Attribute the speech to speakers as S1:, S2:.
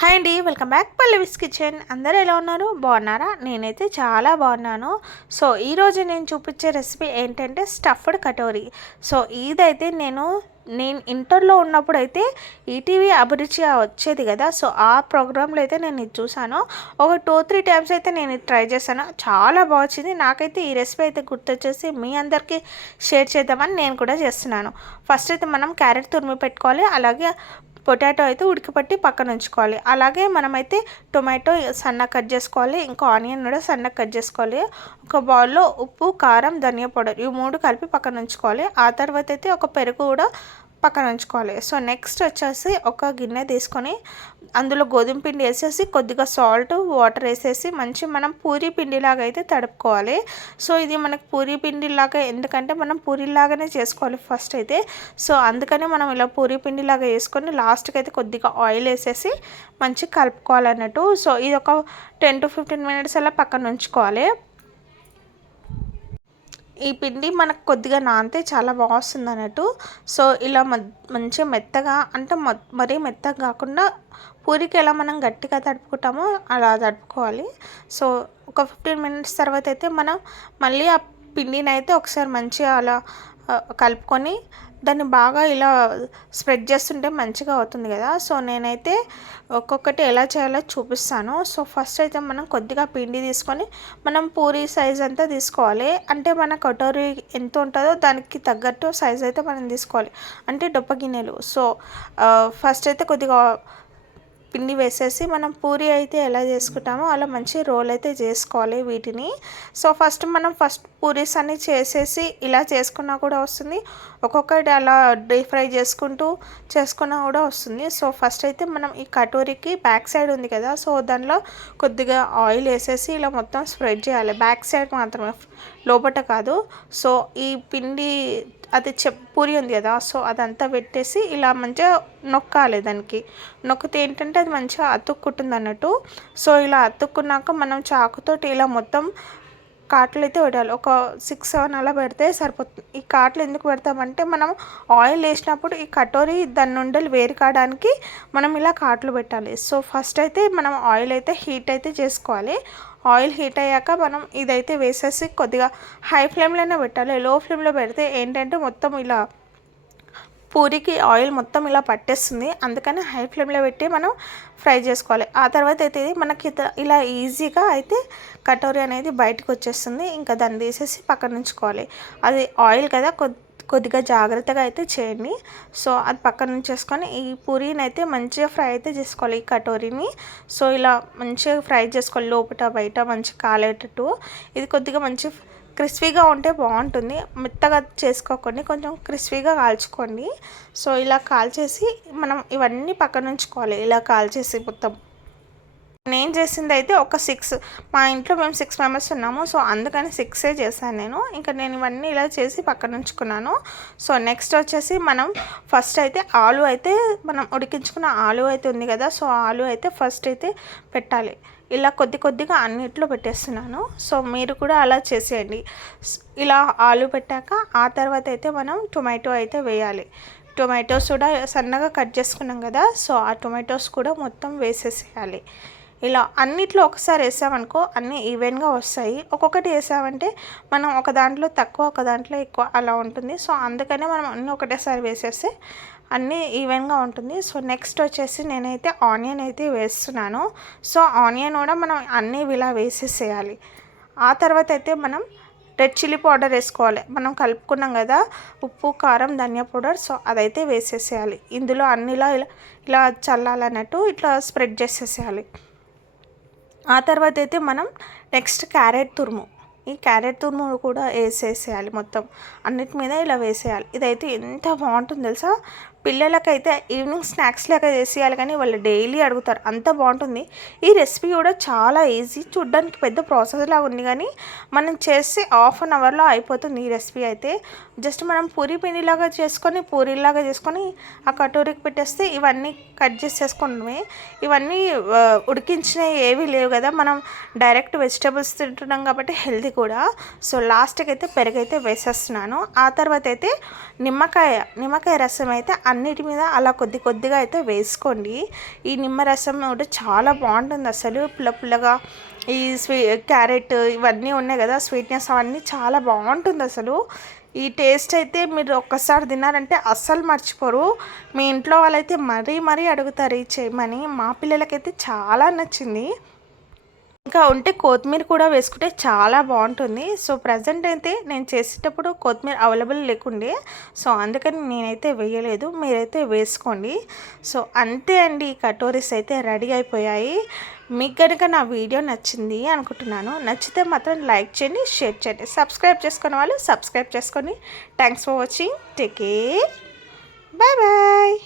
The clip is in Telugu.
S1: హాయ్ అండి వెల్కమ్ బ్యాక్ పల్లవిస్ కిచెన్. అందరూ ఎలా ఉన్నారు? బాగున్నారా? నేనైతే చాలా బాగున్నాను. సో ఈరోజు నేను చూపించే రెసిపీ ఏంటంటే స్టఫ్డ్ కటోరీ. సో ఇదైతే నేను నేను ఇంటర్లో ఉన్నప్పుడు అయితే ఈటీవీ అభిరుచి వచ్చేది కదా. సో ఆ ప్రోగ్రాంలో అయితే నేను ఇది చూసాను ఒక టూ త్రీ టైమ్స్ అయితే నేను ఇది ట్రై చేశాను. చాలా బాగుంది నాకైతే ఈ రెసిపీ అయితే గుర్తొచ్చేసి మీ అందరికీ షేర్ చేద్దామని నేను కూడా చేస్తున్నాను. ఫస్ట్ అయితే మనం క్యారెట్ తురిమి పెట్టుకోవాలి. అలాగే పొటాటో అయితే ఉడికిపట్టి పక్కన ఉంచుకోవాలి. అలాగే మనమైతే టొమాటో సన్న కట్ చేసుకోవాలి. ఇంకా ఆనియన్ కూడా సన్న కట్ చేసుకోవాలి. ఒక బౌల్లో ఉప్పు కారం ధనియా పౌడర్ ఈ మూడు కలిపి పక్కన ఉంచుకోవాలి. ఆ తర్వాత అయితే ఒక పెరుగు కూడా పక్కన ఉంచుకోవాలి. సో నెక్స్ట్ వచ్చేసి ఒక గిన్నె తీసుకొని అందులో గోధుమ పిండి వేసేసి కొద్దిగా సాల్ట్ వాటర్ వేసేసి మంచి మనం పూరీ పిండిలాగా అయితే తడుపుకోవాలి. సో ఇది మనకు పూరీ పిండిలాగా ఎందుకంటే మనం పూరీలాగానే చేసుకోవాలి ఫస్ట్ అయితే. సో అందుకని మనం ఇలా పూరీ పిండిలాగా వేసుకొని లాస్ట్కి అయితే కొద్దిగా ఆయిల్ వేసేసి మంచిగా కలుపుకోవాలన్నట్టు. సో ఇది ఒక టెన్ టు ఫిఫ్టీన్ మినిట్స్ అలా పక్కన ఉంచుకోవాలి. ఈ పిండి మనకు కొద్దిగా నానితే చాలా బాగుస్తుంది అన్నట్టు. సో ఇలా మంచిగా మెత్తగా అంటే మరీ మెత్తగా కాకుండా పూరికి ఎలా మనం గట్టిగా తడుపుకుంటామో అలా తడుపుకోవాలి. సో ఒక ఫిఫ్టీన్ మినిట్స్ తర్వాత అయితే మనం మళ్ళీ ఆ పిండిని అయితే ఒకసారి మంచిగా అలా కలుపుకొని దాన్ని బాగా ఇలా స్ప్రెడ్ చేస్తుంటే మంచిగా అవుతుంది కదా. సో నేనైతే ఒక్కొక్కటి ఎలా చేయాలో చూపిస్తాను. సో ఫస్ట్ అయితే మనం కొద్దిగా పిండి తీసుకొని మనం పూరి సైజ్ అంతా తీసుకోవాలి. అంటే మన కటోరీ ఎంత ఉంటుందో దానికి తగ్గట్టు సైజ్ అయితే మనం తీసుకోవాలి. అంటే డొప్ప గిన్నెలు. సో ఫస్ట్ అయితే కొద్దిగా పిండి వేసేసి మనం పూరి అయితే ఎలా చేసుకుంటామో అలా మంచి రోల్ అయితే చేసుకోవాలి వీటిని. సో ఫస్ట్ మనం ఫస్ట్ పూరీస్ అన్ని చేసేసి ఇలా చేసుకున్నా కూడా వస్తుంది. ఒక్కొక్కటి అలా డీప్ ఫ్రై చేసుకుంటూ చేసుకున్నా కూడా వస్తుంది. సో ఫస్ట్ అయితే మనం ఈ కటోరీకి బ్యాక్ సైడ్ ఉంది కదా సో దానిలో కొద్దిగా ఆయిల్ వేసేసి ఇలా మొత్తం స్ప్రెడ్ చేయాలి. బ్యాక్ సైడ్ మాత్రమే లోపట కాదు. సో ఈ పిండి అది చెప్ పూరి ఉంది కదా సో అదంతా పెట్టేసి ఇలా మంచిగా నొక్కాలి దానికి. నొక్కితే ఏంటంటే అది మంచిగా అతుక్కుంటుంది అన్నట్టు. సో ఇలా అతుక్కున్నాక మనం చాకుతోటి ఇలా మొత్తం కాట్లు అయితే పెట్టాలి. ఒక సిక్స్ సెవెన్ అలా పెడితే సరిపోతుంది. ఈ కాట్లు ఎందుకు పెడతామంటే మనం ఆయిల్ వేసినప్పుడు ఈ కటోరీ దాని నుండి వేరు కావడానికి మనం ఇలా కాట్లు పెట్టాలి. సో ఫస్ట్ అయితే మనం ఆయిల్ అయితే హీట్ అయితే చేసుకోవాలి. ఆయిల్ హీట్ అయ్యాక మనం ఇదైతే వేసేసి కొద్దిగా హై ఫ్లేమ్లోనే పెట్టాలి. లో ఫ్లేమ్లో పెడితే ఏంటంటే మొత్తం ఇలా పూరికి ఆయిల్ మొత్తం ఇలా పట్టేస్తుంది. అందుకని హై ఫ్లేమ్లో పెట్టి మనం ఫ్రై చేసుకోవాలి. ఆ తర్వాత అయితే మనకి ఇలా ఈజీగా అయితే కటోరీ అనేది బయటకు వచ్చేస్తుంది. ఇంకా దాన్ని తీసేసి పక్కన ఉంచుకోవాలి. అది ఆయిల్ కదా కొద్ది కొద్దిగా జాగ్రత్తగా అయితే చేయండి. సో అది పక్కన ఉంచేసుకొని ఈ పూరీని అయితే మంచిగా ఫ్రై అయితే చేసుకోవాలి ఈ కటోరీని. సో ఇలా మంచిగా ఫ్రై చేసుకోవాలి లోపల బయట మంచిగా కాలేటట్టు. ఇది కొద్దిగా మంచి క్రిస్పీగా ఉంటే బాగుంటుంది. మెత్తగా చేసుకోకండి కొంచెం క్రిస్పీగా కాల్చుకోండి. సో ఇలా కాల్చేసి మనం ఇవన్నీ పక్కన ఉంచుకోవాలి. ఇలా కాల్చేసి మొత్తం. నేను చేసింది అయితే ఒక సిక్స్. మా ఇంట్లో మేము సిక్స్ మెంబర్స్ ఉన్నాము సో అందుకని సిక్సే చేశాను నేను. ఇంకా నేను ఇవన్నీ ఇలా చేసి పక్కన ఉంచుకున్నాను. సో నెక్స్ట్ వచ్చేసి మనం ఫస్ట్ అయితే ఆలు అయితే మనం ఉడికించుకున్న ఆలు అయితే ఉంది కదా సో ఆలు అయితే ఫస్ట్ అయితే పెట్టాలి. ఇలా కొద్ది కొద్దిగా అన్నిట్లో పెట్టేస్తున్నాను. సో మీరు కూడా అలా చేసేయండి. ఇలా ఆలు పెట్టాక ఆ తర్వాత అయితే మనం టొమాటో అయితే వేయాలి. టొమాటోస్ కూడా సన్నగా కట్ చేసుకున్నాం కదా సో ఆ టొమాటోస్ కూడా మొత్తం వేసేసేయాలి. ఇలా అన్నిట్లో ఒకసారి వేసామనుకో అన్నీ ఈవెన్గా వస్తాయి. ఒక్కొక్కటి వేసామంటే మనం ఒక దాంట్లో తక్కువ ఒక దాంట్లో ఎక్కువ అలా ఉంటుంది. సో అందుకనే మనం అన్నీ ఒకటేసారి వేసేస్తే అన్నీ ఈవెన్గా ఉంటుంది. సో నెక్స్ట్ వచ్చేసి నేనైతే ఆనియన్ అయితే వేస్తున్నాను. సో ఆనియన్ కూడా మనం అన్నీ ఇలా వేసేసేయాలి. ఆ తర్వాత అయితే మనం రెడ్ చిల్లీ పౌడర్ వేసుకోవాలి. మనం కలుపుకున్నాం కదా ఉప్పు కారం ధనియా పౌడర్. సో అదైతే వేసేసేయాలి. ఇందులో అన్నిలా ఇలా ఇలా చల్లాలన్నట్టు ఇట్లా స్ప్రెడ్ చేసేసేయాలి. ఆ తర్వాత అయితే మనం నెక్స్ట్ క్యారెట్ తురుము. ఈ క్యారెట్ తురుము కూడా వేసేసేయాలి మొత్తం. అన్నిటి మీద ఇలా వేసేయాలి. ఇదైతే ఎంత బాగుంటుంది తెలుసా? పిల్లలకైతే ఈవినింగ్ స్నాక్స్ లెక్క చేసేయాలి కానీ వాళ్ళు డైలీ అడుగుతారు. అంత బాగుంటుంది. ఈ రెసిపీ కూడా చాలా ఈజీ. చూడ్డానికి పెద్ద ప్రాసెస్ లాగా ఉంది కానీ మనం చేసి హాఫ్ అన్ అవర్లో అయిపోతుంది ఈ రెసిపీ అయితే. జస్ట్ మనం పూరి పిండిలాగా చేసుకొని పూరీలాగా చేసుకొని ఆ కటోరీకి పెట్టేస్తే ఇవన్నీ కట్ చేసేసుకుంటామే ఇవన్నీ ఉడికించినవి ఏవి లేవు కదా. మనం డైరెక్ట్ వెజిటేబుల్స్ తింటున్నాం కాబట్టి హెల్తీ కూడా. సో లాస్ట్కి అయితే పెరుగైతే వేసేస్తున్నాను. ఆ తర్వాత అయితే నిమ్మకాయ నిమ్మకాయ రసం అయితే అన్నిటి మీద అలా కొద్ది కొద్దిగా అయితే వేసుకోండి. ఈ నిమ్మరసం కూడా చాలా బాగుంటుంది అసలు. పుల్ల పుల్లగా ఈ స్వీ క్యారెట్ ఇవన్నీ ఉన్నాయి కదా స్వీట్నెస్ అవన్నీ చాలా బాగుంటుంది అసలు. ఈ టేస్ట్ అయితే మీరు ఒక్కసారి తిన్నారంటే అస్సలు మర్చిపోరు. మీ ఇంట్లో వాళ్ళైతే మరీ మరీ అడుగుతారు ఈ చేయమని. మా పిల్లలకైతే చాలా నచ్చింది. ఇంకా ఉంటే కొత్తిమీర కూడా వేసుకుంటే చాలా బాగుంటుంది. సో ప్రజెంట్ అయితే నేను చేసేటప్పుడు కొత్తిమీర అవైలబుల్ లేకుండే. సో అందుకని నేనైతే వేయలేదు. మీరైతే వేసుకోండి. సో అంతే అండి. కటోరీస్ అయితే రెడీ అయిపోయాయి. మీకు కనుక నా వీడియో నచ్చింది అనుకుంటున్నాను. నచ్చితే మాత్రం లైక్ చేయండి షేర్ చేయండి. సబ్స్క్రైబ్ చేసుకునే వాళ్ళు సబ్స్క్రైబ్ చేసుకోండి thanks for watching. Take care. Bye bye.